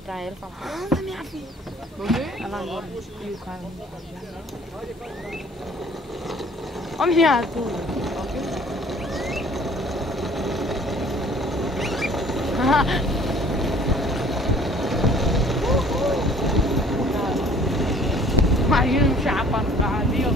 Pra ela e fala, anda minha filha. Ela agora. E o cara não ó, miniatura. Imagina um chapa no carro ali, ó.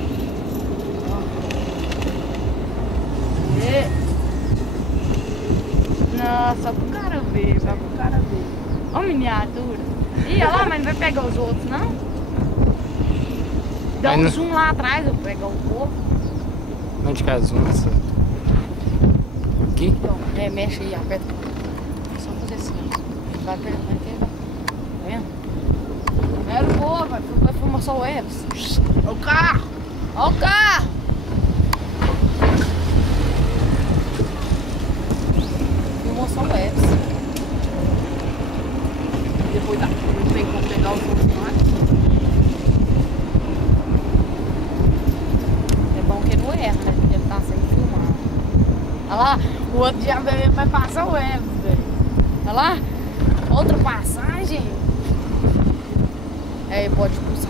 Nossa, só pro cara ver, só pro cara ver. Ó, miniatura. Ih, olha lá, mas não vai pegar os outros, não? Dá um zoom lá atrás, eu vou pegar o povo. Onde que é a zoom? Aqui? Então, mexe aí, aperta. Só fazer assim, ó. Vai apertando aqui, tá vendo? Era o povo, vai filmar só o Eves. Olha o carro! Olha o carro! Filmou só o Eves. Depois daqui não tem como pegar os outros mais. É bom que não erra, né? Porque ele tá sempre filmado. Olha lá, o outro já vai passar o Eves, velho. Olha lá, outra passagem. É, pode pulsar.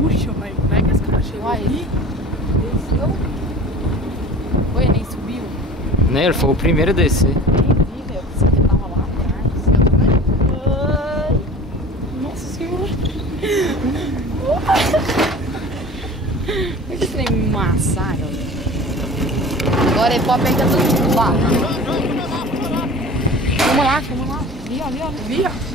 Puxa, mas como é que esse cara chegou aqui? Desceu? Foi, nem subiu. Né, ele foi o primeiro a descer. Nem vi, velho. Pensei que ele tava lá atrás. Ai, nossa senhora. Esse trem me massacra. Agora ele pode pegar tudo lá. Vamos lá, vamos lá. Vi, ó.